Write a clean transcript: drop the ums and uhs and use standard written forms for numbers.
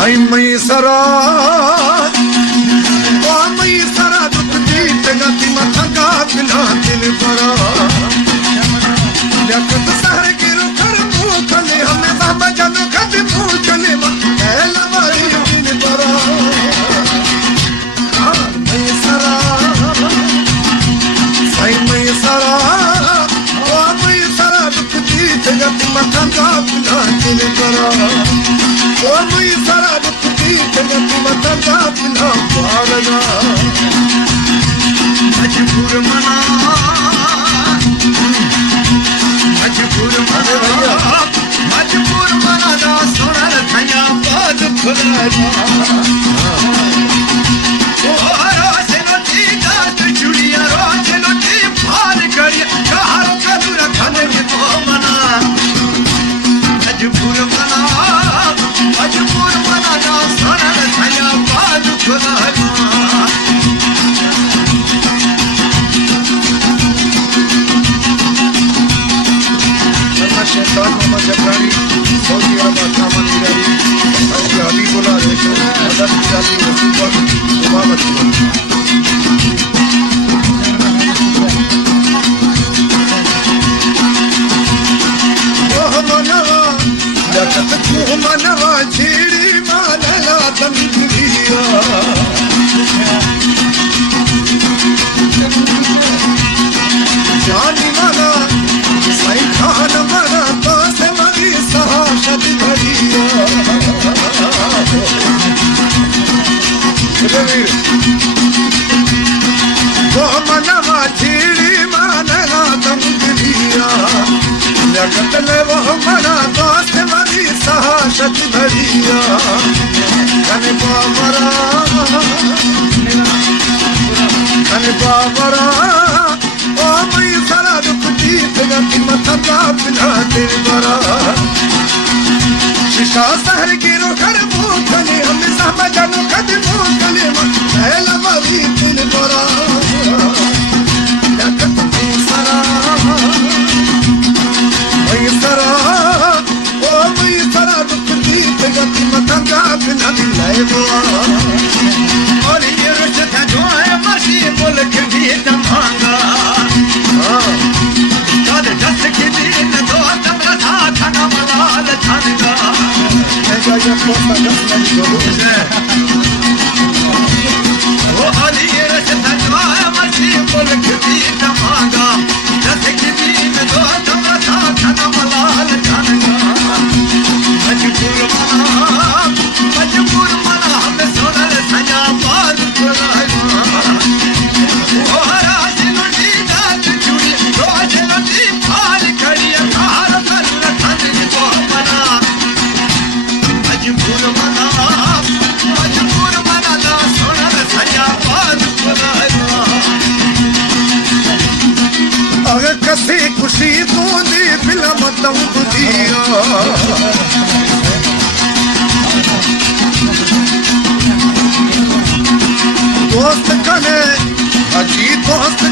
साईं मई सरा ओ मई सरा दुख दी तगती मथा का बिना दिल परा लखत सहर गिरो कर मुखले हमें बाबा जानो खत मुखले महला वाली दिल परा मई सरा साईं मई सरा ओ मई सरा दुख दी तगती मथा का बिना दिल परा ओ मई सरा दुख दी तगती मथा का बिना पारगा मजबूर मना ना सुनर थया बात खुला ओ रोज नोटी गात जुड़िया रोज नोटी फार करिया कहार कदू रखन के तो मना मजबूर मना ना सुनर थया बात खुला शैतान मोहम्मद जफरानी सऊदी अरब सामान गिरारी सऊदी हबीबुल्लाह रेशो मदद जाती रसूल इमामत ओह मनवा लखत तू मनवा छेड़ी मानला तंगिया जानी मना साईं खान मना पास मरी सहाशत भरिया वो मनवा छीड़ी मानला तंगिया लगत ले वो मना पास मरी सहाशत भरिया कन बाबरा ओ मई सरा दुख दी तगती मथा का बिना दिल बरा शिशा सहर गिरो कर मुखले हमें सामा जानो खद मुखले महला वाली दिल बरा लखत तू सरा मई सरा ओ मई सरा दुख दी तगती मथा का बिना दिल बरा और ये रुश्ता जो है मसी मुल्क भी तमांगा दस के दिन दो तमरा था खाना मलाल छानगा ऐसा ये पोता दस नहीं जोड़े वो अली रश्ता जवाया मसी मुल्क भी तमांगा दस के दिन दो तमरा था खाना मलाल छानगा मजबूर मना हमें सोनल सजा बात खुलाया अगर कसी खुशी तू दी फिल्म तम बुझिया दोस्त कने अजी दोस्त